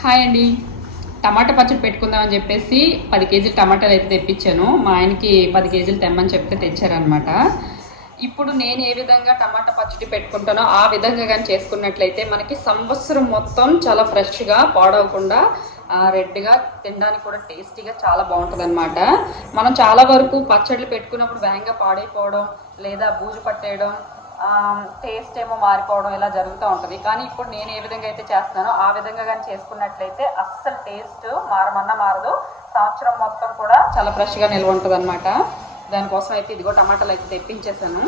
Hi అండి. టమాటా పచ్చడి పెట్టుకుందామని చెప్పేసి పది కేజీలు టమాటాలు అయితే తెప్పించాను. మా ఆయనకి పది కేజీలు తెమ్మని చెప్తే తెచ్చారనమాట ఇప్పుడు నేను ఏ విధంగా టమాటా పచ్చడి పెట్టుకుంటానో ఆ విధంగా కానీ చేసుకున్నట్లయితే మనకి సంవత్సరం మొత్తం చాలా ఫ్రెష్గా పాడవకుండా రెడ్గా తినడానికి కూడా టేస్టీగా చాలా బాగుంటుంది అనమాట మనం చాలా వరకు పచ్చళ్ళు పెట్టుకున్నప్పుడు వేగంగా పాడైపోవడం లేదా బూజు పట్టేయడం టేస్ట్ ఏమో మారిపోవడం ఇలా జరుగుతూ ఉంటుంది. కానీ ఇప్పుడు నేను ఏ విధంగా అయితే చేస్తానో ఆ విధంగా కానీ చేసుకున్నట్లయితే అస్సలు టేస్ట్ మారమన్నా మారదు. సంవత్సరం మొత్తం కూడా చాలా ఫ్రెష్గా నిల్వ ఉంటుంది అనమాట దానికోసం అయితే ఇదిగో టమాటాలు అయితే తెప్పించేసాను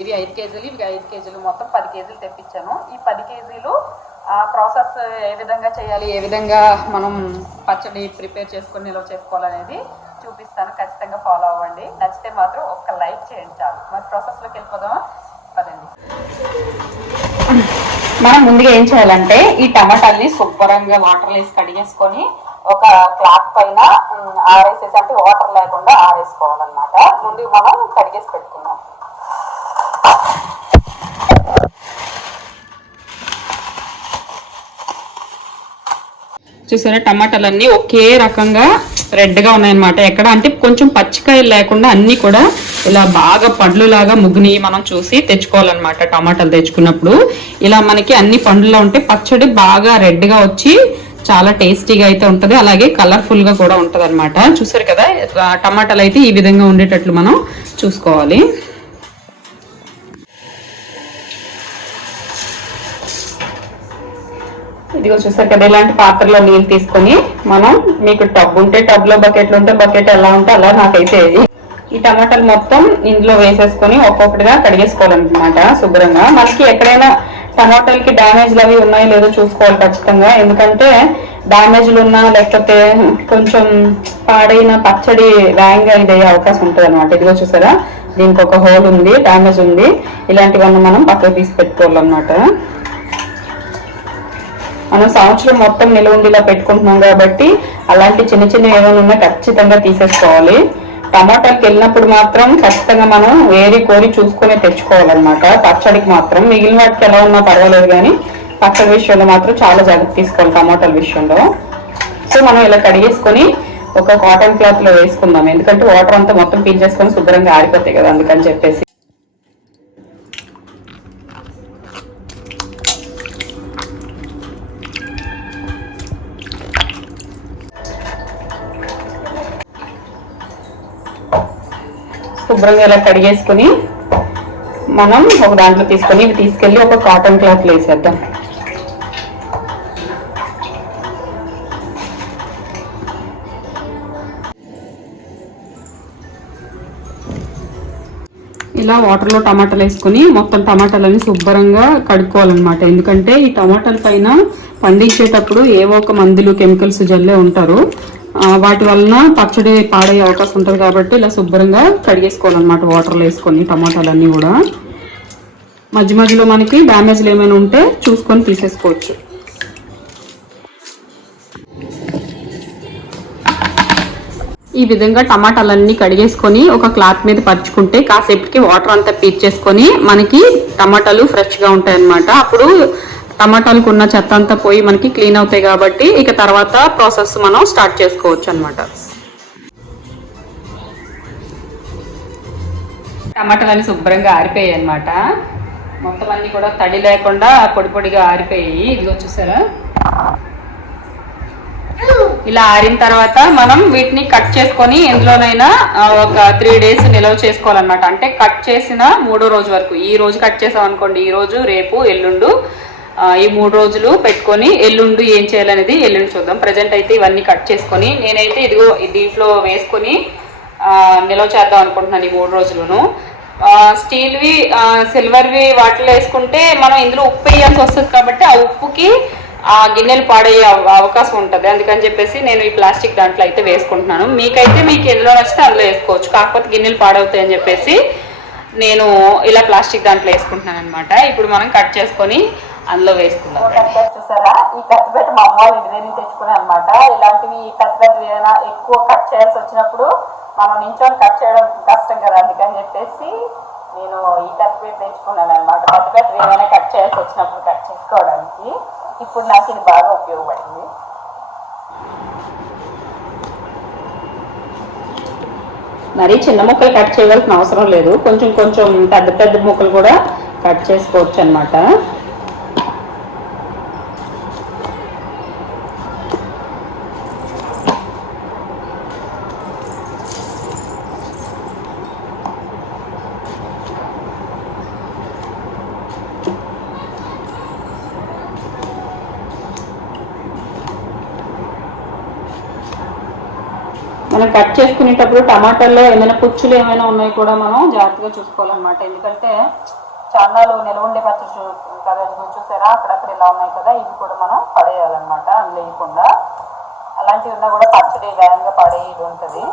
ఇవి ఐదు కేజీలు ఇవి ఐదు కేజీలు మొత్తం పది కేజీలు తెప్పించాను. ఈ పది కేజీలు ఆ ప్రాసెస్ ఏ విధంగా చేయాలి ఏ విధంగా మనం పచ్చడి ప్రిపేర్ చేసుకొని నిల్వ చేసుకోవాలనేది చూపిస్తాను. ఖచ్చితంగా ఫాలో అవ్వండి. నచ్చితే మాత్రం ఒక్క లైక్ చేయండి చాలు. మరి ప్రాసెస్లోకి వెళ్ళిపోదామా? మనం ముందుగా ఏం చేయాలంటే ఈ టమాటాల్ని శుభ్రంగా వాటర్ వేసి కడిగేసుకొని ఒక క్లాత్ పైన ఆరేసేసి అంటే వాటర్ లేకుండా ఆరేసుకోవాలన్నమాట. ముందు మనం కడిగేసి పెట్టుకున్నాం చూసారా టమాటాలన్నీ ఒకే రకంగా రెడ్గా ఉన్నాయన్నమాట. ఎక్కడ అంటే కొంచెం పచ్చికాయలు లేకుండా అన్ని కూడా ఇలా బాగా పండ్లులాగా ముగ్గుని మనం చూసి తెచ్చుకోవాలన్నమాట టమాటాలు తెచ్చుకున్నప్పుడు. ఇలా మనకి అన్ని పండ్లులో ఉంటే పచ్చడి బాగా రెడ్గా వచ్చి చాలా టేస్టీగా అయితే ఉంటుంది. అలాగే కలర్ఫుల్గా కూడా ఉంటుంది అనమాట చూసారు కదా? టమాటాలు అయితే ఈ విధంగా ఉండేటట్లు మనం చూసుకోవాలి. ఇదిగో చూసారు కదా ఇలాంటి పాత్రలో నీళ్ళు తీసుకొని మనం మీకు టబ్ ఉంటే టబ్లో బకెట్లు ఉంటే బకెట్ ఎలా ఉంటే అలా నాకైతే ఇది. ఈ టమాటాలు మొత్తం ఇందులో వేసేసుకొని ఒక్కొక్కటిగా కడిగేసుకోవాలన్నమాట శుభ్రంగా. మనకి ఎక్కడైనా టమాటాలకి డ్యామేజ్లు అవి ఉన్నాయో లేదో చూసుకోవాలి ఖచ్చితంగా. ఎందుకంటే డ్యామేజ్లు ఉన్నా లేకపోతే కొంచెం పాడైన పచ్చడి వేగంగా ఇది అయ్యే అవకాశం ఉంటుంది అనమాట ఇదిగో చూసారా దీనికి ఒక హోల్ ఉంది డ్యామేజ్ ఉంది. ఇలాంటివన్నీ మనం పక్కకు తీసి పెట్టుకోవాలన్నమాట. మనం సంవత్సరం మొత్తం నిల్వ ఉండేలా పెట్టుకుంటున్నాం కాబట్టి అలాంటి చిన్న చిన్న ఏమైనా ఉన్నా ఖచ్చితంగా తీసేసుకోవాలి. టమాటాకి వెళ్ళినప్పుడు మాత్రం ఖచ్చితంగా మనం వేరే కోరి చూసుకొని తెచ్చుకోవాలన్నమాట. పచ్చడికి మాత్రం మిగిలిన వాటికి ఎలా ఉన్నా పర్వాలేదు కానీ పచ్చడి విషయంలో మాత్రం చాలా జాగ్రత్త తీసుకోవాలి టమాటాల విషయంలో. సో మనం ఇలా కడిగేసుకొని ఒక కాటన్ క్లాత్లో వేసుకుందాం. ఎందుకంటే వాటర్ అంతా మొత్తం పీల్చేసుకొని శుభ్రంగా ఆరిపోతాయి కదా అందుకని చెప్పేసి. శుభ్రంగా ఇలా కడిగేసుకుని మనం ఒక దాంట్లో తీసుకొని ఇవి తీసుకెళ్ళి ఒక కాటన్ క్లాత్ వేసేద్దాం. ఇలా వాటర్లో టమాటాలు వేసుకొని మొత్తం టమాటాలని శుభ్రంగా కడుక్కోవాలన్నమాట. ఎందుకంటే ఈ టమాటాల పైన పండించేటప్పుడు ఏవో ఒక మందులు కెమికల్స్ జల్లే ఉంటారు. వాటి వలన పచ్చడి పాడయ్యే అవకాశం ఉంటుంది కాబట్టి ఇలా శుభ్రంగా కడిగేసుకోవాలన్నమాట వాటర్లో వేసుకొని టమాటాలన్నీ కూడా. మధ్య మధ్యలో మనకి డ్యామేజ్లు ఏమైనా ఉంటే చూసుకొని తీసేసుకోవచ్చు. ఈ విధంగా టమాటాలన్నీ కడిగేసుకొని ఒక క్లాత్ మీద పరుచుకుంటే కాసేపటికి వాటర్ అంతా పీల్చేసుకొని మనకి టమాటాలు ఫ్రెష్గా ఉంటాయి అన్నమాట అప్పుడు టమాటాలకు ఉన్న చెత్త అంతా పోయి మనకి క్లీన్ అవుతాయి కాబట్టి ఇక తర్వాత ప్రాసెస్ మనం స్టార్ట్ చేసుకోవచ్చు అన్నమాట. టమాటాలన్నీ శుభ్రంగా ఆరిపోయాయి అనమాట మొత్తం అన్ని కూడా తడి లేకుండా పొడి పొడిగా ఆరిపోయాయి. ఇదిగో చూసారా? ఇలా ఆరిన తర్వాత మనం వీటిని కట్ చేసుకొని ఎందులోనైనా ఒక త్రీ డేస్ నిల్వ చేసుకోవాలన్నమాట. అంటే కట్ చేసిన మూడో రోజు వరకు. ఈ రోజు కట్ చేసాం అనుకోండి ఈ రోజు రేపు ఎల్లుండు ఈ మూడు రోజులు పెట్టుకొని ఎల్లుండి ఏం చేయాలనేది ఎల్లుండి చూద్దాం. ప్రజెంట్ అయితే ఇవన్నీ కట్ చేసుకొని నేనైతే ఇదిగో దీంట్లో వేసుకొని నిల్వ చేద్దాం అనుకుంటున్నాను ఈ మూడు రోజులను. స్టీల్వి సిల్వర్వి వాటిలో వేసుకుంటే మనం ఇందులో ఉప్పు వేయాల్సి వస్తుంది కాబట్టి ఆ ఉప్పుకి ఆ గిన్నెలు పాడయ్యే అవ- అవకాశం ఉంటుంది. అందుకని చెప్పేసి నేను ఈ ప్లాస్టిక్ దాంట్లో అయితే వేసుకుంటున్నాను. మీకైతే మీకు ఎందులో నచ్చితే అందులో వేసుకోవచ్చు. కాకపోతే గిన్నెలు పాడవుతాయి అని చెప్పేసి నేను ఇలా ప్లాస్టిక్ దాంట్లో వేసుకుంటున్నాను అనమాట ఇప్పుడు మనం కట్ చేసుకొని అందులో చూసారా? ఈ మా అమ్మ వాళ్ళ ఇంటి దగ్గర నుంచి తెచ్చుకున్నాను అనమాట ఇలాంటివి ఏదైనా ఎక్కువ కట్ చేయాల్సి వచ్చినప్పుడు మనం నించొని కట్ చేయడం కష్టం కదా అందుకని చెప్పేసి నేను ఈ కత్తి పెట్టి తెచ్చుకున్నాను అనమాట కత్తి పెట్టి ఏమైనా కట్ చేయాల్సి వచ్చినప్పుడు కట్ చేసుకోవడానికి. ఇప్పుడు నాకు ఇది బాగా ఉపయోగపడింది. మరి చిన్న ముక్కలు కట్ చేయవలసిన అవసరం లేదు. కొంచెం కొంచెం పెద్ద పెద్ద ముక్కలు కూడా కట్ చేసుకోవచ్చు అన్నమాట మనం కట్ చేసుకునేటప్పుడు టమాటాల్లో ఏమైనా పుచ్చులు ఏమైనా ఉన్నాయి కూడా మనం జాగ్రత్తగా చూసుకోవాలన్నమాట. ఎందుకంటే చాలాలు నిల్వ ఉండే పచ్చడి కదా చూసారా? అక్కడక్కడ ఇలా ఉన్నాయి కదా ఇవి కూడా మనం పడేయాలన్నమాట అందులో వేయకుండా అలాంటివి ఉన్నా కూడా పచ్చడి వేగంగా పడేది ఉంటుంది.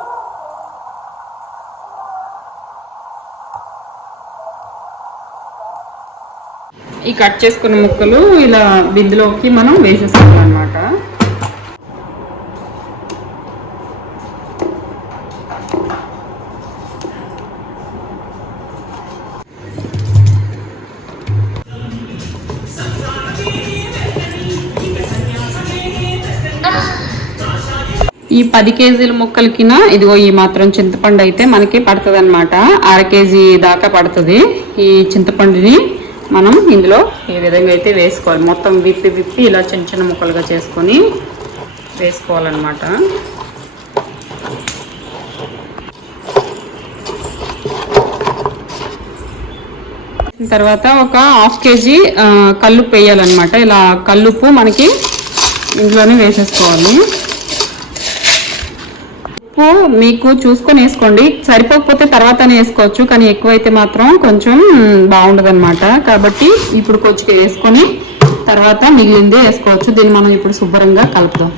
ఈ కట్ చేసుకున్న ముక్కలు ఇలా బిందులోకి మనం వేసేసుకోవాలన్నమాట. ఈ పది కేజీల ముక్కలకిన ఇదిగో ఈ మాత్రం చింతపండు అయితే మనకి పడుతుంది అనమాట అర కేజీ దాకా పడుతుంది. ఈ చింతపండుని మనం ఇందులో ఈ విధంగా అయితే వేసుకోవాలి. మొత్తం విప్పి విప్పి ఇలా చిన్న చిన్న ముక్కలుగా చేసుకొని వేసుకోవాలన్నమాట. తర్వాత ఒక హాఫ్ కేజీ కల్లుప్పు వేయాలన్నమాట. ఇలా కల్లుప్పు మనకి ఇందులోనే వేసేసుకోవాలి. ఉప్పు మీకు చూసుకొని వేసుకోండి. సరిపోకపోతే తర్వాతనే వేసుకోవచ్చు కానీ ఎక్కువైతే మాత్రం కొంచెం బాగుండదు అనమాట కాబట్టి ఇప్పుడు కొంచెం వేసుకొని తర్వాత మిగిలిందే వేసుకోవచ్చు. దీన్ని మనం ఇప్పుడు శుభ్రంగా కలుపుదాం.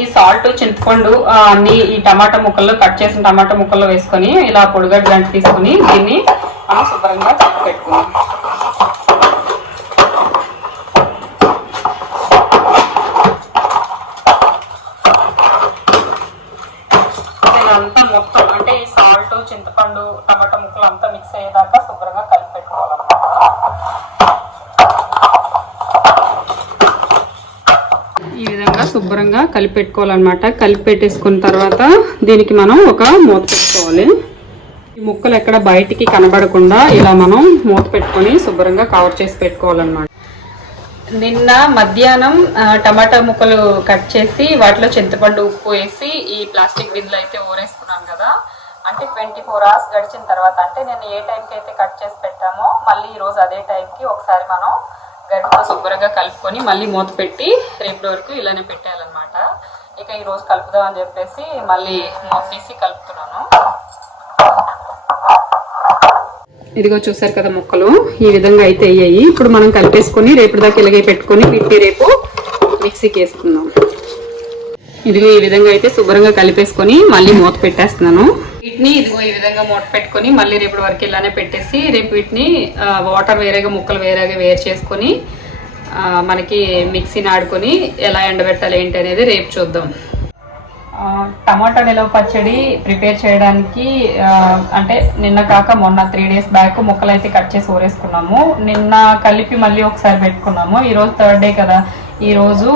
ఈ సాల్ట్ చింతపండు అన్ని ఈ టమాటా ముక్కల్లో కట్ చేసిన టమాటా ముక్కల్లో వేసుకొని ఇలా పొడిగడ్డ గంట తీసుకొని దీన్ని మనం శుభ్రంగా కలిపి పెట్టుకుందాం అంతా మొత్తం అంటే ఈ సాల్ట్ చింతపండు టమాటా ముక్కలు అంతా మిక్స్ అయ్యేదాకా శుభ్రంగా కలిపి పెట్టుకోవాలన్నమాట. ఈ విధంగా శుభ్రంగా కలిపి పెట్టుకోవాలన్నమాట. కలిపి పెట్టేసుకున్న తర్వాత దీనికి మనం ఒక మూత పెట్టుకోవాలి. ఈ ముక్కలు ఎక్కడ బయటికి కనబడకుండా ఇలా మనం మూత పెట్టుకొని శుభ్రంగా కవర్ చేసి పెట్టుకోవాలన్నమాట. నిన్న మధ్యాహ్నం టమాటా ముక్కలు కట్ చేసి వాటిలో చింతపండు ఉప్పు వేసి ఈ ప్లాస్టిక్ బిన్లో అయితే ఊరేసుకున్నాను కదా. అంటే ట్వంటీ ఫోర్ అవర్స్ గడిచిన తర్వాత అంటే నేను ఏ టైంకి అయితే కట్ చేసి పెట్టామో మళ్ళీ ఈరోజు అదే టైంకి ఒకసారి మనం గరిటతో శుభ్రంగా కలుపుకొని మళ్ళీ మూత పెట్టి రేపటి వరకు ఇలానే పెట్టేయాలన్నమాట ఇక ఈరోజు కలుపుదామని కలుపుదాం అని చెప్పేసి మళ్ళీ మూత తీసి కలుపుతున్నాను. ఇదిగో చూసారు కదా ముక్కలు. ఈ విధంగా అయితే అయ్యాయి. ఇప్పుడు మనం కలిపేసుకొని రేపు దాకా ఇలాగే పెట్టుకొని వీటిని రేపు మిక్సీకి వేసుకుందాం. ఇదిగో ఈ విధంగా అయితే శుభ్రంగా కలిపేసుకొని మళ్ళీ మూత పెట్టేస్తున్నాను. వీటిని ఇదిగో ఈ విధంగా మూత పెట్టుకొని మళ్ళీ రేపటి వరకు ఇలానే పెట్టేసి రేపు వీటిని వాటర్ వేరేగా ముక్కలు వేరేగా వేరు చేసుకొని మనకి మిక్సీని ఆడుకొని ఎలా ఎండబెట్టాలి ఏంటి అనేది రేపు చూద్దాం. టమాటా నిలవ పచ్చడి ప్రిపేర్ చేయడానికి అంటే నిన్న కాక మొన్న త్రీ డేస్ బ్యాక్ ముక్కలు అయితే కట్ చేసి ఊరేసుకున్నాము. నిన్న కలిపి మళ్ళీ ఒకసారి పెట్టుకున్నాము. ఈరోజు థర్డ్ డే కదా. ఈరోజు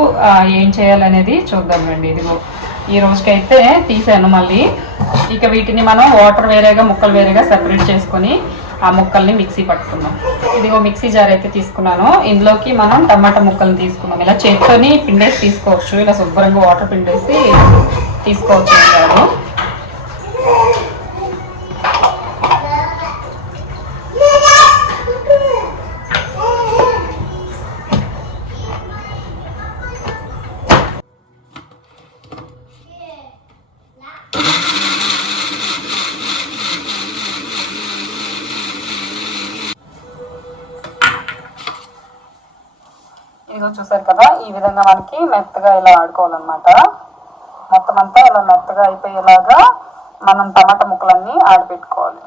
ఏం చేయాలనేది చూద్దాం రండి ఇదిగో. ఈ రోజుకైతే తీసాను మళ్ళీ. ఇక వీటిని మనం వాటర్ వేరేగా ముక్కలు వేరేగా సెపరేట్ చేసుకొని ఆ ముక్కల్ని మిక్సీ పట్టుకుందాం. ఇదిగో మిక్సీ జార్ అయితే తీసుకున్నాను. ఇందులోకి మనం టమాటా ముక్కల్ని తీసుకున్నాం ఇలా చేత్తోని పిండేసి తీసుకోవచ్చు. ఇలా శుభ్రంగా వాటర్ పిండేసి తీసుకోవచ్చు చూసారు కదా ఈ విధంగా మనకి మెత్తగా ఇలా ఆడుకోవాలన్నమాట. మొత్తం అంతా ఇలా మెత్తగా అయిపోయేలాగా మనం టమాటా ముక్కలన్నీ ఆడిపెట్టుకోవాలి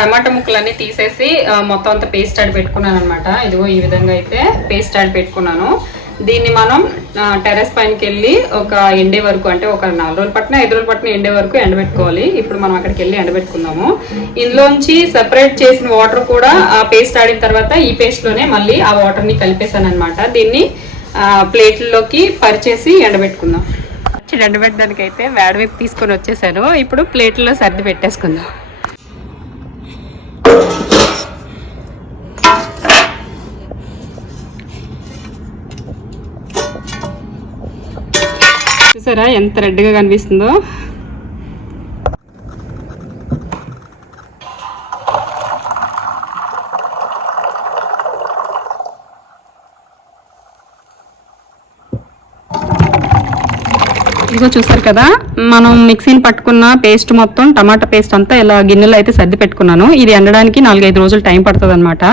టమాటా ముక్కలన్నీ తీసేసి మొత్తం అంతా పేస్ట్ ఆడి పెట్టుకున్నాను అనమాట ఇదిగో ఈ విధంగా అయితే పేస్ట్ ఆడి పెట్టుకున్నాను. దీన్ని మనం టెరెస్ పైనకి వెళ్ళి ఒక ఎండే వరకు అంటే ఒక నాలుగు రోజులు పట్టిన ఐదు రోజులు పట్టిన ఎండే వరకు ఎండబెట్టుకోవాలి. ఇప్పుడు మనం అక్కడికి వెళ్ళి ఎండబెట్టుకుందాము. ఇందులోంచి సెపరేట్ చేసిన వాటర్ కూడా ఆ పేస్ట్ ఆడిన తర్వాత ఈ పేస్ట్లోనే మళ్ళీ ఆ వాటర్ని కలిపేసాను కలిపేశాను అనమాట దీన్ని ప్లేట్లలోకి పరిచేసి ఎండబెట్టుకుందాం. ఎండబెట్టడానికి అయితే వేడవైపు తీసుకొని వచ్చేసాను. ఇప్పుడు ప్లేట్లో సర్ది పెట్టేసుకుందాం. చూసారా ఎంత రెడ్గా కనిపిస్తుందో? ఇదిగో చూసారు కదా మనం మిక్సీని పట్టుకున్న పేస్ట్ మొత్తం టమాటా పేస్ట్ అంతా ఇలా గిన్నెలో అయితే సర్ది పెట్టుకున్నాను ఇది ఎండడానికి నాలుగైదు రోజులు టైం పడుతుంది అనమాట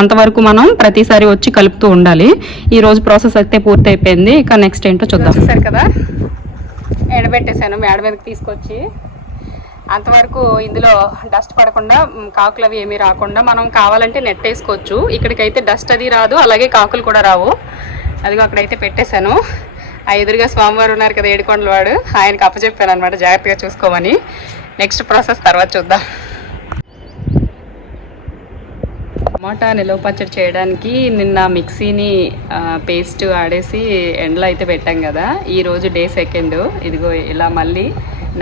అంతవరకు మనం ప్రతిసారి వచ్చి కలుపుతూ ఉండాలి. ఈ రోజు ప్రాసెస్ అయితే పూర్తి అయిపోయింది ఇక నెక్స్ట్ ఏంటో చూద్దాం. చూసారు కదా ఎండబెట్టేశాను మేడ మీదకి తీసుకొచ్చి. అంతవరకు ఇందులో డస్ట్ పడకుండా కాకులు అవి ఏమీ రాకుండా మనం కావాలంటే నెట్ వేసుకోవచ్చు. ఇక్కడికైతే డస్ట్ అది రాదు అలాగే కాకులు కూడా రావు. అదిగో అక్కడైతే పెట్టేశాను. ఆ ఎదురుగా స్వామివారు ఉన్నారు కదా ఏడుకొండల వాడు ఆయనకి అప్పచెప్పాను అనమాట జాగ్రత్తగా చూసుకోమని. నెక్స్ట్ ప్రాసెస్ తర్వాత చూద్దాం. టమాటా నిలవ పచ్చడి చేయడానికి నిన్న మిక్సీని పేస్ట్ ఆడేసి ఎండలో అయితే పెట్టాం కదా. ఈరోజు డే సెకండ్. ఇదిగో ఇలా మళ్ళీ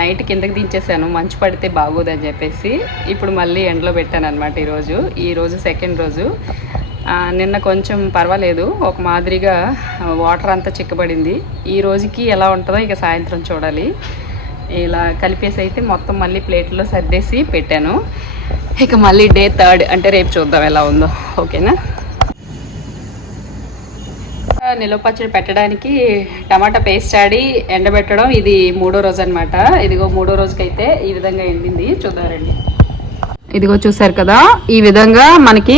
నైట్ కిందకి దించేసాను. మంచు పడితే బాగోదని చెప్పేసి. ఇప్పుడు మళ్ళీ ఎండలో పెట్టాను అనమాట ఈరోజు ఈరోజు సెకండ్ రోజు. నిన్న కొంచెం పర్వాలేదు. ఒక మాదిరిగా వాటర్ అంతా చిక్కబడింది. ఈ రోజుకి ఎలా ఉంటుందో ఇక సాయంత్రం చూడాలి. ఇలా కలిపేసి అయితే మొత్తం మళ్ళీ ప్లేట్లో సర్దేసి పెట్టాను. ఇక మళ్ళీ డే థర్డ్ అంటే రేపు చూద్దాం ఎలా ఉందో. ఓకేనా? నిలవ పచ్చడి పెట్టడానికి టమాటా పేస్ట్ ఆడి ఎండబెట్టడం ఇది మూడో రోజు అనమాట ఇదిగో మూడో రోజుకైతే ఈ విధంగా ఎండింది. చూద్దాం రండి. ఇదిగో చూసారు కదా ఈ విధంగా మనకి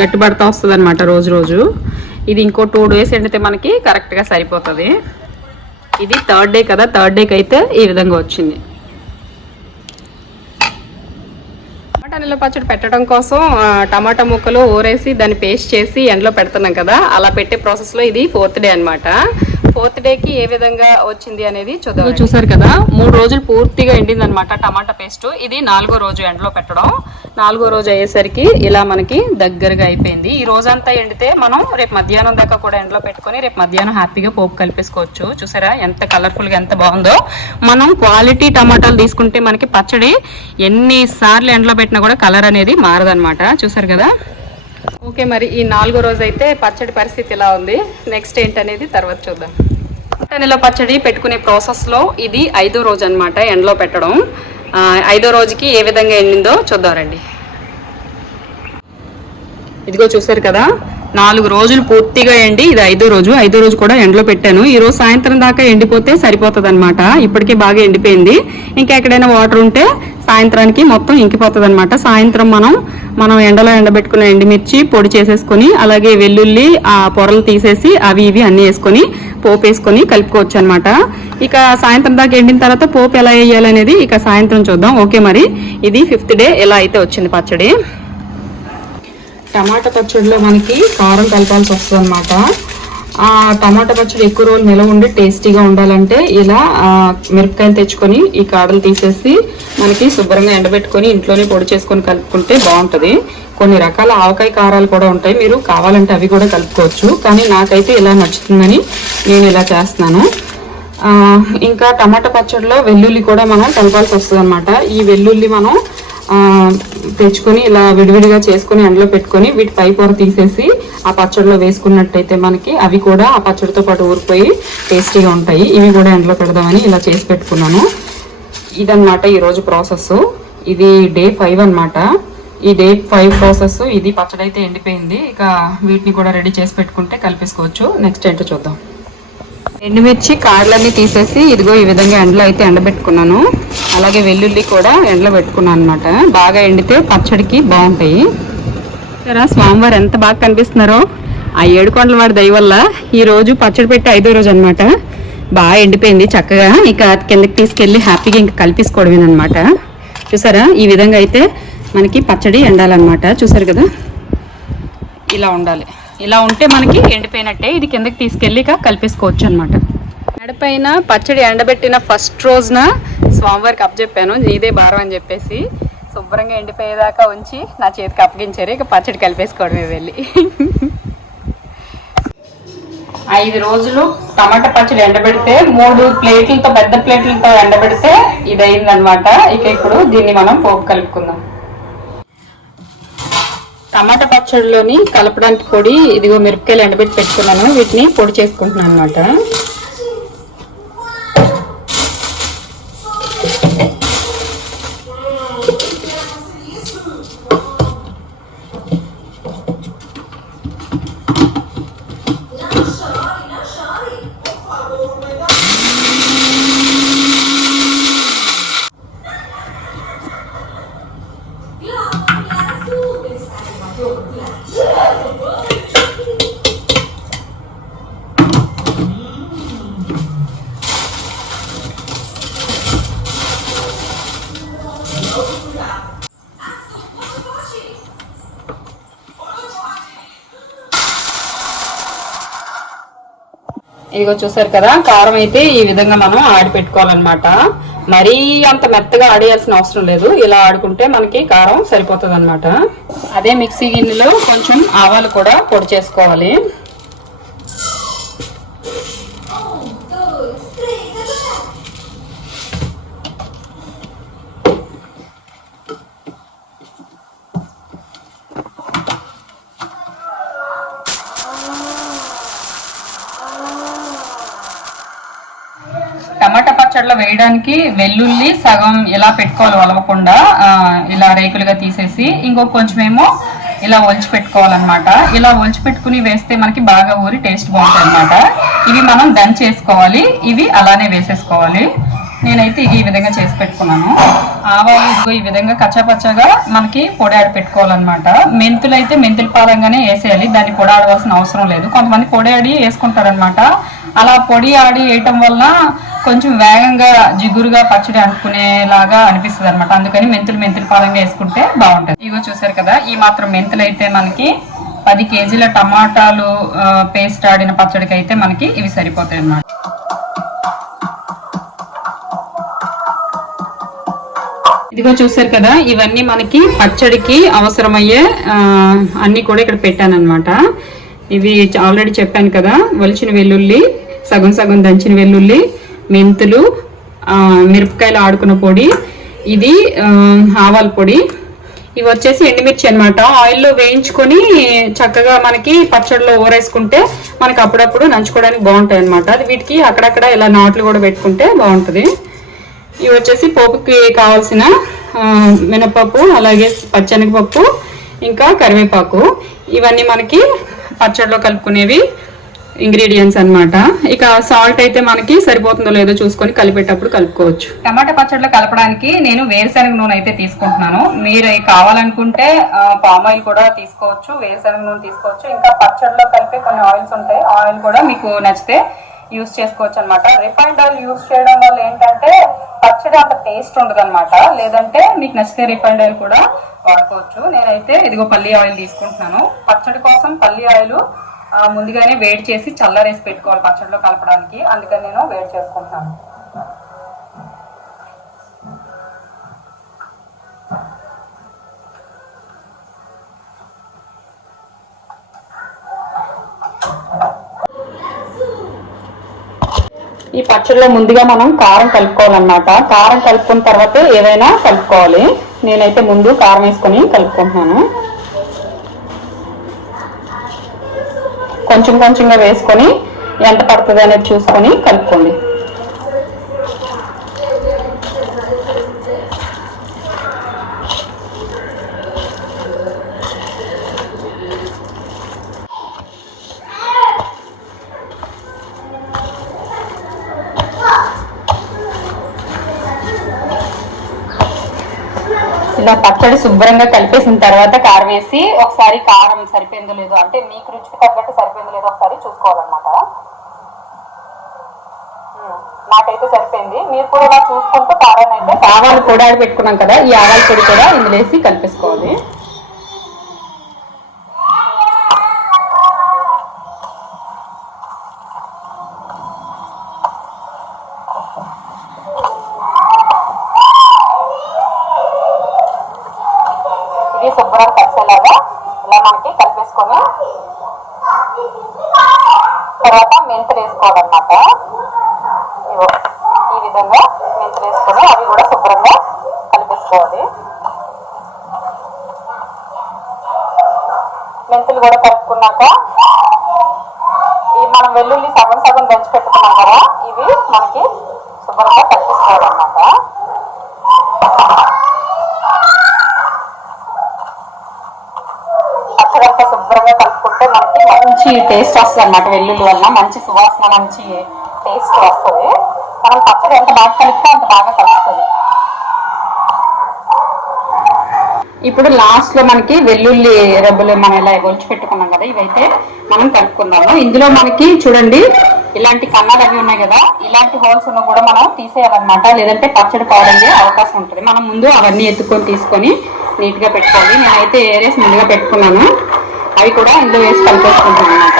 గట్టిపడతా వస్తుంది అనమాట రోజు రోజు. ఇది ఇంకో టూ డేస్ ఎండితే మనకి కరెక్ట్గా సరిపోతుంది. ఇది థర్డ్ డే కదా థర్డ్ డేకి అయితే ఈ విధంగా వచ్చింది. టమాటా పచ్చడి పెట్టడం కోసం టమాటా ముక్కలు ఊరేసి దాన్ని పేస్ట్ చేసి ఎండలో పెడుతున్నాం కదా అలా పెట్టే ప్రాసెస్లో ఇది ఫోర్త్ డే అన్నమాట. ఫోర్త్ డే కి ఏ విధంగా వచ్చింది అనేది చూద్దాం చూసారు కదా మూడు రోజులు పూర్తిగా ఎండింది అనమాట టమాటా పేస్ట్. ఇది నాలుగో రోజు ఎండలో పెట్టడం. నాలుగో రోజు అయ్యేసరికి ఇలా మనకి దగ్గరగా అయిపోయింది. ఈ రోజంతా ఎండితే మనం రేపు మధ్యాహ్నం దాకా కూడా ఎండలో పెట్టుకొని రేపు మధ్యాహ్నం హ్యాపీగా పోపు కలిపేసుకోవచ్చు. చూసారా ఎంత కలర్ఫుల్గా ఎంత బాగుందో. మనం క్వాలిటీ టమాటాలు తీసుకుంటే మనకి పచ్చడి ఎన్నిసార్లు ఎండలో పెట్టినా కూడా కలర్ అనేది మారదనమాట చూసారు కదా? ఓకే మరి ఈ నాలుగో రోజు అయితే పచ్చడి పరిస్థితి ఇలా ఉంది? నెక్స్ట్ ఏంటనేది తర్వాత చూద్దాం. నెల పచ్చడి పెట్టుకునే ప్రాసెస్లో ఇది ఐదో రోజు అనమాట ఎండలో పెట్టడం. ఐదో రోజుకి ఏ విధంగా ఎండిందో చూద్దాం రండి. ఇదిగో చూసారు కదా నాలుగు రోజులు పూర్తిగా ఎండి ఇది ఐదో రోజు ఐదో రోజు కూడా ఎండలో పెట్టాను. ఈ రోజు సాయంత్రం దాకా ఎండిపోతే సరిపోతుంది అనమాట ఇప్పటికే బాగా ఎండిపోయింది. ఇంకా ఎక్కడైనా వాటర్ ఉంటే సాయంత్రానికి మొత్తం ఇంకిపోతుంది అనమాట సాయంత్రం మనం మనం ఎండలో ఎండబెట్టుకున్న ఎండిమిర్చి పొడి చేసేసుకొని అలాగే వెల్లుల్లి ఆ పొరలు తీసేసి అవి ఇవి అన్ని వేసుకొని పోపు వేసుకొని కలుపుకోవచ్చు అనమాట ఇక సాయంత్రం దాకా ఎండిన తర్వాత పోపు ఎలా వేయాలనేది ఇక సాయంత్రం చూద్దాం. ఓకే మరి. ఇది ఫిఫ్త్ డే ఎలా అయితే వచ్చింది పచ్చడి. టమాటా పచ్చడిలో మనకి కారం కలపాల్సి వస్తుంది అనమాట ఆ టమాటా పచ్చడి ఎక్కువ రోజులు నిలవ ఉండి టేస్టీగా ఉండాలంటే ఇలా మిరపకాయలు తెచ్చుకొని ఈ కాడలు తీసేసి మనకి శుభ్రంగా ఎండబెట్టుకొని ఇంట్లోనే పొడి చేసుకొని కలుపుకుంటే బాగుంటుంది. కొన్ని రకాల ఆవకాయ కారాలు కూడా ఉంటాయి. మీరు కావాలంటే అవి కూడా కలుపుకోవచ్చు. కానీ నాకైతే ఇలా నచ్చుతుందని నేను ఇలా చేస్తున్నాను. ఇంకా టమాటా పచ్చడిలో వెల్లుల్లి కూడా మనం కలపాల్సి వస్తుంది ఈ వెల్లుల్లి మనం తెచ్చుకొని ఇలా విడివిడిగా చేసుకొని ఎండలో పెట్టుకొని వీటి పై పొర తీసేసి ఆ పచ్చడిలో వేసుకున్నట్టయితే మనకి అవి కూడా ఆ పచ్చడితో పాటు ఊరిపోయి టేస్టీగా ఉంటాయి. ఇవి కూడా ఎండలో పెడదామని ఇలా చేసి పెట్టుకున్నాను. ఇదన్నమాట ఈరోజు ప్రాసెస్. ఇది డే ఫైవ్ అన్నమాట. ఈ డే ఫైవ్ ప్రాసెస్. ఇది పచ్చడి అయితే ఎండిపోయింది. ఇక వీటిని కూడా రెడీ చేసి పెట్టుకుంటే కలిపేసుకోవచ్చు. నెక్స్ట్ ఏంటో చూద్దాం. ఎండుమిర్చి కాడలన్నీ తీసేసి ఇదిగో ఈ విధంగా ఎండలో అయితే ఎండబెట్టుకున్నాను. అలాగే వెల్లుల్లి కూడా ఎండలో పెట్టుకున్నాను అనమాట బాగా ఎండితే పచ్చడికి బాగుంటాయి. సరే స్వామివారు ఎంత బాగా కనిపిస్తున్నారో. ఆ ఏడుకొండల వాడి దయ వల్ల ఈ రోజు పచ్చడి పెట్టి ఐదో రోజు అనమాట బాగా ఎండిపోయింది చక్కగా. ఇక కిందకి తీసుకెళ్ళి హ్యాపీగా ఇంకా కలిపేసుకోవడమేనమాట చూసారా ఈ విధంగా అయితే మనకి పచ్చడి ఎండాలన్నమాట. చూసారు కదా? ఇలా ఉండాలి. ఇలా ఉంటే మనకి ఎండిపోయినట్టే. ఇది కిందకి తీసుకెళ్ళి ఇక కలిపేసుకోవచ్చు అనమాట మెడపైన పచ్చడి ఎండబెట్టిన ఫస్ట్ రోజున స్వామివారికి అప్పచెప్పాను నీదే భారం అని చెప్పేసి శుభ్రంగా ఎండిపోయేదాకా ఉంచి నా చేతికి అప్పగించారు. ఇక పచ్చడి కలిపేసుకోవడమే వెళ్ళి. ఐదు రోజులు టమాటా పచ్చడి ఎండబెడితే మూడు ప్లేట్లతో పెద్ద ప్లేట్లతో ఎండబెడితే ఇది అయిందనమాట ఇక ఇప్పుడు దీన్ని మనం పోపు కలుపుకుందాం. టమాటా పచ్చడిలోని కలపడానికి పొడి ఇదిగో మిరపకాయలు ఎండబెట్టి పెట్టుకున్నాను వీటిని పొడి చేసుకుంటున్నాను అనమాట ఇదిగో చూసారు కదా కారం అయితే ఈ విధంగా మనం ఆడి పెట్టుకోవాలన్నమాట. మరీ అంత మెత్తగా ఆడేయాల్సిన అవసరం లేదు. ఇలా ఆడుకుంటే మనకి కారం సరిపోతుంది అదే మిక్సీ గిన్నెలో కొంచెం ఆవాలు కూడా పొడి చేసుకోవాలి టమాటా చేయడానికి వెల్లుల్లి సగం ఇలా పెట్టుకోవాలి వలవకుండా ఇలా రేకులుగా తీసేసి ఇంకో కొంచెమేమో ఇలా ఒలిచి పెట్టుకోవాలన్నమాట. ఇలా ఒలిచి పెట్టుకుని వేస్తే మనకి బాగా ఊరి టేస్ట్ బాగుంటుంది అనమాట ఇవి మనం దంచేసుకోవాలి ఇవి అలానే వేసేసుకోవాలి. నేనైతే ఇది ఈ విధంగా చేసి పెట్టుకున్నాను. ఆవాలు ఇదిగో ఈ విధంగా కచ్చాపచ్చగా మనకి పొడి ఆడి పెట్టుకోవాలన్నమాట. మెంతులు అయితే మెంతుల పాలంగానే వేసేయాలి దాన్ని పొడాడవలసిన అవసరం లేదు. కొంతమంది పొడి ఆడి వేసుకుంటారనమాట అలా పొడి ఆడి వేయటం వలన కొంచెం వేగంగా జిగురుగా పచ్చడి అనుకునేలాగా అనిపిస్తుంది అనమాట అందుకని మెంతులు మెంతుల పాలంగా వేసుకుంటే బాగుంటుంది. ఇగో చూసారు కదా ఈ మాత్రం మెంతులు అయితే మనకి పది కేజీల టమాటాలు పేస్ట్ ఆడిన పచ్చడికి అయితే మనకి ఇవి సరిపోతాయి అన్నమాట ఇదిగో చూసారు కదా ఇవన్నీ మనకి పచ్చడికి అవసరమయ్యే అన్ని కూడా ఇక్కడ పెట్టాను అనమాట ఇవి ఆల్రెడీ చెప్పాను కదా ఒలిచిన వెల్లుల్లి సగం సగం దంచిన వెల్లుల్లి మెంతులు మిరపకాయలు ఆడుకున్న పొడి ఇది ఆవాల పొడి. ఇవి వచ్చేసి ఎండుమిర్చి అనమాట ఆయిల్లో వేయించుకొని చక్కగా మనకి పచ్చడిలో ఊరేసుకుంటే మనకి అప్పుడప్పుడు నంచుకోవడానికి బాగుంటాయి అనమాట వీటికి అక్కడక్కడ ఇలా నాట్లు కూడా పెట్టుకుంటే బాగుంటుంది. ఇవి వచ్చేసి పోపుకి కావాల్సిన మినపప్పు అలాగే పచ్చెనగపప్పు ఇంకా కరివేపాకు. ఇవన్నీ మనకి పచ్చడిలో కలుపుకునేవి ఇంగ్రీడియంట్స్ అనమాట ఇక సాల్ట్ అయితే మనకి సరిపోతుందో లేదో చూసుకొని కలిపేటప్పుడు కలుపుకోవచ్చు. టమాటా పచ్చడిలో కలపడానికి నేను వేరుశనగ నూనె అయితే తీసుకుంటున్నాను. మీరు కావాలనుకుంటే పామ్ ఆయిల్ కూడా తీసుకోవచ్చు వేరుశనగ నూనె తీసుకోవచ్చు. ఇంకా పచ్చడిలో కలిపే కొన్ని ఆయిల్స్ ఉంటాయి. ఆయిల్ కూడా మీకు నచ్చితే యూస్ చేసుకోవచ్చు అనమాట రిఫైండ్ ఆయిల్ యూస్ చేయడం వల్ల ఏంటంటే పచ్చడి అంత టేస్ట్ ఉండదు అనమాట లేదంటే మీకు నచ్చితే రిఫైండ్ ఆయిల్ కూడా వాడుకోవచ్చు. నేనైతే ఇదిగో పల్లి ఆయిల్ తీసుకుంటున్నాను. పచ్చడి కోసం పల్లి ఆయిల్ ముందుగానే వేడి చేసి చల్లరేసి పెట్టుకోవాలి పచ్చడిలో కలపడానికి. అందుకని నేను వేడి చేసుకుంటున్నాను ఈ పచ్చడిలో ముందుగా మనం కారం కలుపుకోవాలన్నమాట. కారం కలుపుకున్న తర్వాత ఏదైనా కలుపుకోవాలి. నేనైతే ముందు కారం వేసుకొని కలుపుకుంటున్నాను. కొంచెం కొంచెంగా వేసుకొని ఎంత పడుతుంది అనేది చూసుకొని కలుపుకోండి. ఇలా పచ్చడి శుభ్రంగా కలిపేసిన తర్వాత కారం వేసి ఒకసారి కారం సరిపోయిందో లేదో అంటే మీకు రుచికి తగ్గట్టు సరిపోయిందో లేదో ఒకసారి చూసుకోవాలన్నమాట. నాకైతే సరిపోయింది. మీరు కూడా ఇలా చూసుకుంటూ కారాన్ని అయితే ఆవాలు పొడి ఆడి పెట్టుకున్నాం కదా ఈ ఆవాల పొడి కూడా ఇందులో వేసి కలిపేసుకోవాలి. ఇది శుభ్రం కలిసేలాగా ఇలా మనకి కలిపేసుకొని తర్వాత మెంతులు వేసుకోవాలన్నమాట. ఇగో ఈ విధంగా మెంతులు వేసుకొని అవి కూడా శుభ్రంగా కలిపేసుకోవాలి. మెంతులు కూడా కలుపుకున్నాక ఈ మనం వెల్లుల్లి సగం సగం దంచి పెట్టుకున్నాం కదా ఇవి మనకి శుభ్రంగా కలిపేసుకోవాలన్నమాట పచ్చడంతా శుభ్రంగా కలుపుకుంటే మనకి మంచి టేస్ట్ వస్తుంది అన్నమాట వెల్లుల్లి వల్ల. మంచి సువాసన మంచి టేస్ట్ వస్తుంది. మనం పచ్చడి ఎంత బాగా కలిపితే అంత బాగా కలుస్తుంది. ఇప్పుడు లాస్ట్లో మనకి వెల్లుల్లి రబ్బులు మనం ఇలా ఒలిచి పెట్టుకున్నాం కదా ఇవైతే మనం కలుపుకుందాము. ఇందులో మనకి చూడండి ఇలాంటి కన్నాలు అవి ఉన్నాయి కదా ఇలాంటి హోల్స్ ఉన్న కూడా మనం తీసేయాలన్నమాట. లేదంటే పచ్చడి పాడయ్యే అవకాశం ఉంటుంది. మనం ముందు అవన్నీ ఎత్తుకొని తీసుకొని నీట్గా పెట్టుకోవాలి. నేనైతే ఏరియాస్ ముందుగా పెట్టుకున్నాను. అవి కూడా ఇందులో వేసి కలిపేసుకుంటాం అనమాట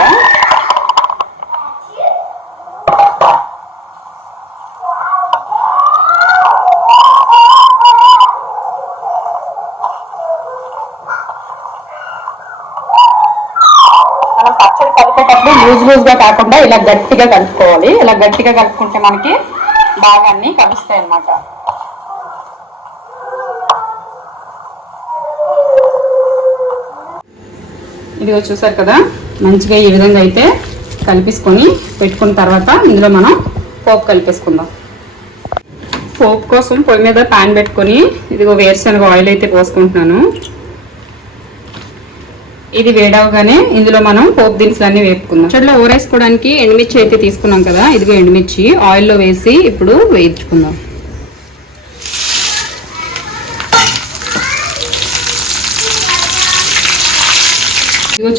పచ్చడి కలిపేటప్పుడు లూజ్ లూజ్గా కాకుండా ఇలా గట్టిగా కలుపుకోవాలి. ఇలా గట్టిగా కలుపుకుంటే మనకి బాగా అన్ని కలుస్తాయి అన్నమాట ఇదిగో చూసారు కదా? మంచిగా ఈ విధంగా అయితే కలిపేసుకొని పెట్టుకున్న తర్వాత ఇందులో మనం పోపు కలిపేసుకుందాం. పోపు కోసం పొయ్యి మీద పాన్ పెట్టుకొని ఇదిగో వేరుశనగ ఆయిల్ అయితే పోసుకుంటున్నాను. ఇది వేడవగానే ఇందులో మనం పోపు దినుసులు అన్ని వేపుకుందాం. చెట్లో ఊరేసుకోవడానికి ఎండుమిర్చి అయితే తీసుకున్నాం కదా? ఇదిగో ఎండుమిర్చి ఆయిల్లో వేసి ఇప్పుడు వేయించుకుందాం.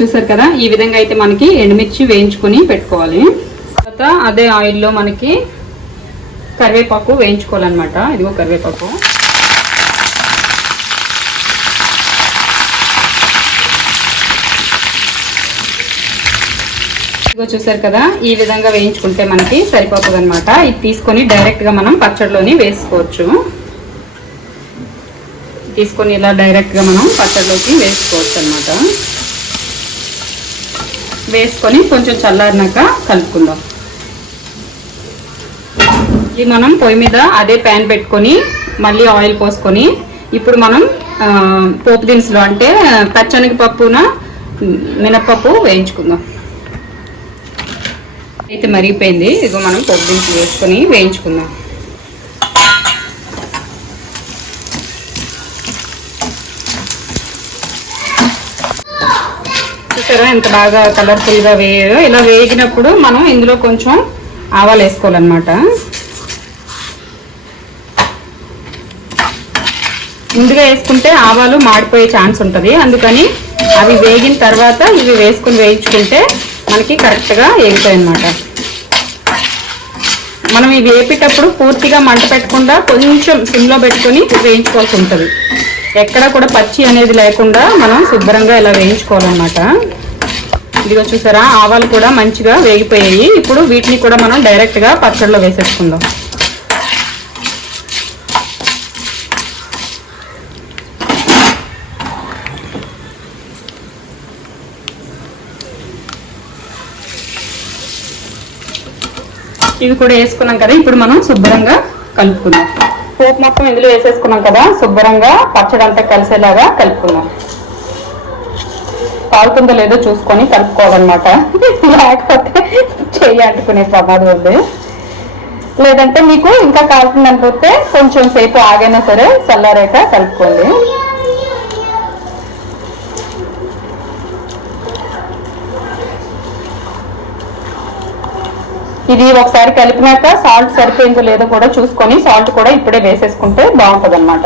చూసారు కదా? ఈ విధంగా అయితే మనకి ఎండుమిర్చి వేయించుకొని పెట్టుకోవాలి. తర్వాత అదే ఆయిల్లో మనకి కరివేపాకు వేయించుకోవాలన్నమాట. ఇదిగో కరివేపాకు. ఇదిగో చూసారు కదా? ఈ విధంగా వేయించుకుంటే మనకి సరిపోతుంది అనమాట ఇది తీసుకొని డైరెక్ట్గా మనం పచ్చడిలోని వేసుకోవచ్చు. తీసుకొని ఇలా డైరెక్ట్గా మనం పచ్చడిలోకి వేసుకోవచ్చు అనమాట వేసుకొని కొంచెం చల్లారినాక కలుపుకుందాం. ఇది మనం పొయ్యి మీద అదే ప్యాన్ పెట్టుకొని మళ్ళీ ఆయిల్ పోసుకొని ఇప్పుడు మనం పోపు దినుసులు అంటే పచ్చనగ పప్పున మినపప్పు వేయించుకుందాం. అయితే మరిగిపోయింది. ఇదిగో మనం పోపు దినుసులు వేసుకొని వేయించుకుందాం. చూసారా ఎంత బాగా కలర్ఫుల్గా వేయో ఇలా వేగినప్పుడు మనం ఇందులో కొంచెం ఆవాలు వేసుకోవాలన్నమాట. ముందుగా వేసుకుంటే ఆవాలు మాడిపోయే ఛాన్స్ ఉంటుంది. అందుకని అవి వేగిన తర్వాత ఇవి వేసుకుని వేయించుకుంటే మనకి కరెక్ట్గా వేగుతాయి అన్నమాట మనం ఇవి వేపేటప్పుడు పూర్తిగా మంట పెట్టకుండా కొంచెం సిమ్లో పెట్టుకొని వేయించుకోవాల్సి ఉంటుంది. ఎక్కడ కూడా పచ్చి అనేది లేకుండా మనం శుభ్రంగా ఇలా వేయించుకోవాలన్నమాట. ఇదిగో చూసారా ఆవాలు కూడా మంచిగా వేగిపోయాయి. ఇప్పుడు వీటిని కూడా మనం డైరెక్ట్గా పచ్చడిలో వేసేసుకుందాం. ఇవి కూడా వేసుకున్నాం కదా ఇప్పుడు మనం శుభ్రంగా కలుపుకుందాం. పోపు మొత్తం ఇందులో వేసేసుకున్నాం కదా శుభ్రంగా పచ్చడి అంతా కలిసేలాగా కలుపుకుందాం. కాలుతుందో లేదో చూసుకొని కలుపుకోవాలన్నమాట. లేకపోతే చెయ్యి అంటుకునే ప్రమాదం ఉంది. లేదంటే మీకు ఇంకా కాలుతుంది అనిపోతే కొంచెం సేపు ఆగైనా సరే చల్లారాక కలుపుకోండి. ఇది ఒకసారి కలిపినాక సాల్ట్ సరిపోయిందో లేదో కూడా చూసుకొని సాల్ట్ కూడా ఇప్పుడే వేసేసుకుంటే బాగుంటుంది అనమాట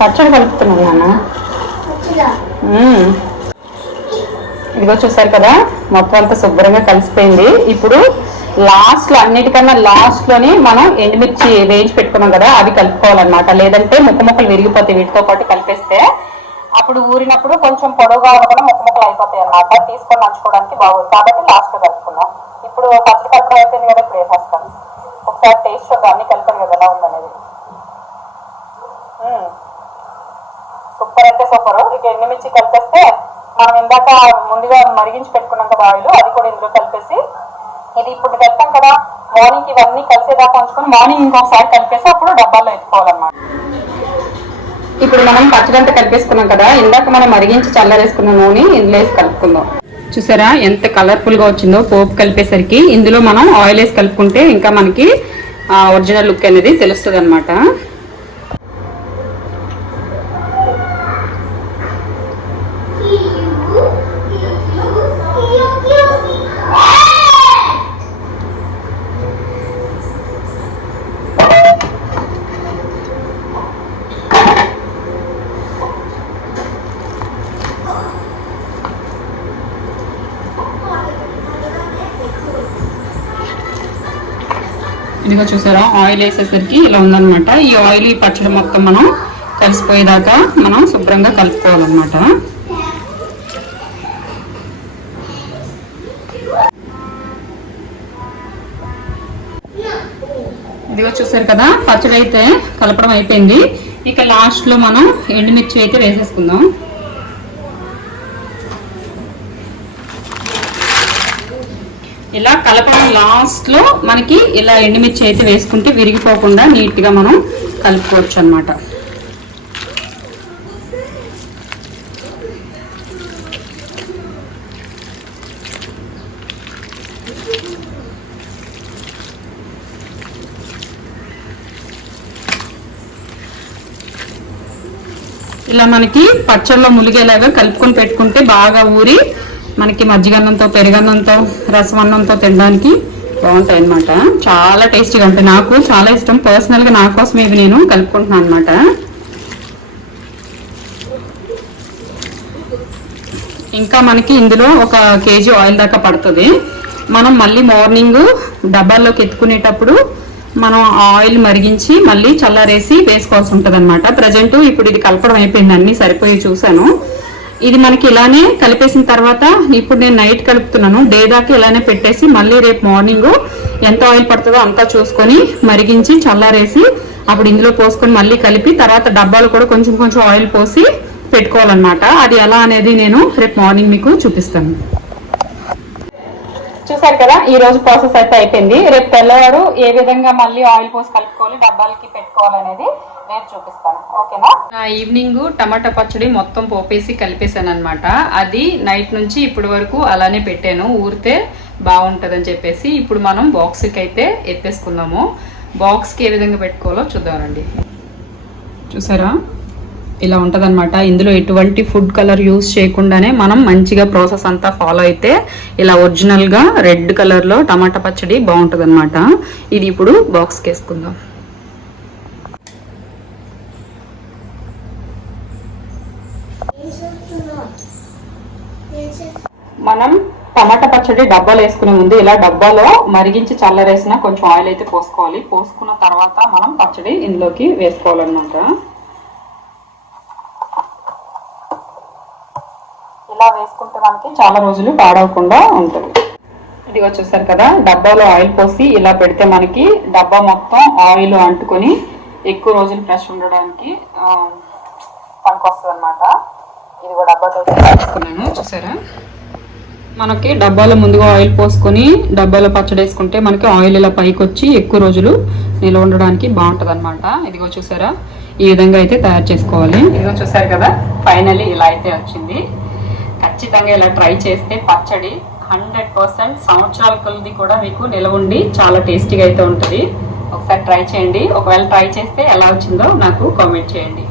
పచ్చడి కలుపుతున్నాను నాన్న. ఇదిగో చూసారు కదా మొత్తం అంతా శుభ్రంగా కలిసిపోయింది. ఇప్పుడు లాస్ట్లో అన్నిటికన్నా లాస్ట్లోని మనం ఎండుమిర్చి వేయించి పెట్టుకున్నాం కదా అవి కలుపుకోవాలన్నమాట. లేదంటే ముక్క ముక్కలు విరిగిపోతాయి వీటితో పాటు కలిపేస్తే. అప్పుడు ఊరినప్పుడు కొంచెం పొడవుగా ఉండకుండా ముక్క ముక్కలు అయిపోతాయి అన్నమాట. తీసుకొని నంచుకోవడానికి బాగుంది. కాబట్టి లాస్ట్లో కలుపుకున్నాం. ఇప్పుడు పచ్చడి కలపడం అయిపోయింది కదా ఇప్పుడు వేసేస్తాం ఒకసారి టేస్ట్ చూద్దాం అన్ని కలిపాం కదా ఎలా ఉందనేది. సూపర్ అంటే సూపర్ ఇక ఎండుమిర్చి కలిపేస్తే మనం ఇందాక ముందుగా మరిగించి పెట్టుకున్నంత బాయిలు అది కూడా ఇందులో కలిపేసి ఇది ఇప్పుడు పెడతాం కదా మార్నింగ్ ఇవన్నీ కలిసేదాకా ఉంచుకొని మార్నింగ్ ఇంకొకసారి కలిపేసి అప్పుడు డబ్బాల్లో ఎత్తుకోవాలన్నమాట. ఇప్పుడు మనం పచ్చడంతా కలిపేసుకున్నాం కదా ఇందాక మనం మరిగించి చల్లరేసుకున్న నూనె ఇందులో వేసి కలుపుకుందాం. చూసారా ఎంత కలర్ఫుల్గా వచ్చిందో పోపు కలిపేసరికి. ఇందులో మనం ఆయిల్ వేసి కలుపుకుంటే ఇంకా మనకి ఒరిజినల్ లుక్ అనేది తెలుస్తుంది అనమాట ఇదిగో చూసారా ఆయిల్ వేసేసరికి ఇలా ఉందన్నమాట. ఈ ఆయిల్ ఈ పచ్చడి మొత్తం మనం కలిసిపోయేదాకా మనం శుభ్రంగా కలుపుకోవాలన్నమాట. ఇదిగో చూసారు కదా పచ్చడి అయితే కలపడం అయిపోయింది. ఇక లాస్ట్లో మనం ఎండుమిర్చి అయితే వేసేసుకుందాం ఇలా లాస్ట్లో మనకి ఇలా ఎండుమిర్చి అయితే వేసుకుంటే విరిగిపోకుండా నీట్గా మనం కలుపుకోవచ్చు అన్నమాట. ఇలా మనకి పచ్చళ్ళలో ములిగేలాగా కలుపుకొని పెట్టుకుంటే బాగా ఊరి మనకి మజ్జిగన్నంతో పెరుగన్నంతో రసం అన్నంతో తినడానికి బాగుంటాయి అనమాట చాలా టేస్టీగా ఉంటాయి నాకు చాలా ఇష్టం. పర్సనల్గా నా కోసం ఇవి నేను కలుపుకుంటున్నాను అనమాట ఇంకా మనకి ఇందులో ఒక కేజీ ఆయిల్ దాకా పడుతుంది. మనం మళ్ళీ మార్నింగ్ డబ్బాల్లోకి ఎత్తుకునేటప్పుడు మనం ఆయిల్ మరిగించి మళ్ళీ చల్లారేసి వేసుకోవాల్సి ఉంటుంది అనమాట ప్రజెంట్ ఇప్పుడు ఇది కలపడం అయిపోయింది అన్నీ సరిపోయి చూసాను ఇది మనకి ఇలానే కలిపేసిన తర్వాత ఇప్పుడు నేను నైట్ కలుపుతున్నాను. డే దాకా ఇలానే పెట్టేసి మళ్ళీ రేపు మార్నింగ్ ఎంత ఆయిల్ పడుతుందో అంతా చూసుకొని మరిగించి చల్లారేసి అప్పుడు ఇందులో పోసుకొని మళ్ళీ కలిపి తర్వాత డబ్బాలు కూడా కొంచెం కొంచెం ఆయిల్ పోసి పెట్టుకోవాలన్నమాట. అది ఎలా అనేది నేను రేపు మార్నింగ్ మీకు చూపిస్తాను. చూసారు కదా ఈ రోజు ప్రాసెస్ అయితే అయిపోయింది. రేపు తెల్లవారు ఏ విధంగా మళ్ళీ ఆయిల్ పోసి కలుపుకోవాలి డబ్బాలకి పెట్టుకోవాలనేది నేను చూపిస్తాను. ఓకేనా? నా ఈవినింగ్ టమాటా పచ్చడి మొత్తం పోపేసి కలిపేసాను అనమాట అది నైట్ నుంచి ఇప్పటి వరకు అలానే పెట్టాను. ఊరితే బాగుంటుందని చెప్పేసి ఇప్పుడు మనం బాక్స్కి అయితే ఎత్తేసుకుందాము. బాక్స్కి ఏ విధంగా పెట్టుకోవాలో చూద్దామండి చూసారా? ఇలా ఉంటుందన్నమాట. ఇందులో ఎటువంటి ఫుడ్ కలర్ యూస్ చేయకుండానే మనం మంచిగా ప్రాసెస్ అంతా ఫాలో అయితే ఇలా ఒరిజినల్గా రెడ్ కలర్లో టమాటా పచ్చడి బాగుంటది ఇది ఇప్పుడు బాక్స్కి వేసుకుందాం. మనం టమాటా పచ్చడి డబ్బాలు వేసుకునే ముందు ఇలా డబ్బాలో మరిగించి చల్లరేసిన కొంచెం ఆయిల్ అయితే పోసుకోవాలి. పోసుకున్న తర్వాత మనం పచ్చడి ఇందులోకి వేసుకోవాలన్నమాట. ఇలా వేసుకుంటే మనకి చాలా రోజులు పాడవకుండా ఉంటుంది. ఇదిగో వచ్చేసారు కదా డబ్బాలో ఆయిల్ పోసి ఇలా పెడితే మనకి డబ్బా మొత్తం ఆయిల్ అంటుకొని ఎక్కువ రోజులు ఫ్రెష్ ఉండడానికి పనికొస్తుంది అనమాట ఇది కూడా డబ్బాతో తీసుకున్నాను చూసారా? మనకి డబ్బాలో ముందుగా ఆయిల్ పోసుకొని డబ్బాలో పచ్చడి వేసుకుంటే మనకి ఆయిల్ ఇలా పైకి వచ్చి ఎక్కువ రోజులు నిల్వ ఉండడానికి బాగుంటుంది అనమాట ఇదిగో చూసారా? ఈ విధంగా అయితే తయారు చేసుకోవాలి. ఇదిగో చూసారు కదా? ఫైనల్లీ ఇలా అయితే వచ్చింది. ఖచ్చితంగా ఇలా ట్రై చేస్తే పచ్చడి హండ్రెడ్ పర్సెంట్ సంవత్సరాల కొలది కూడా మీకు నిలవ ఉండి చాలా టేస్టీగా అయితే ఉంటుంది. ఒకసారి ట్రై చేయండి. ఒకవేళ ట్రై చేస్తే ఎలా వచ్చిందో నాకు కామెంట్ చేయండి.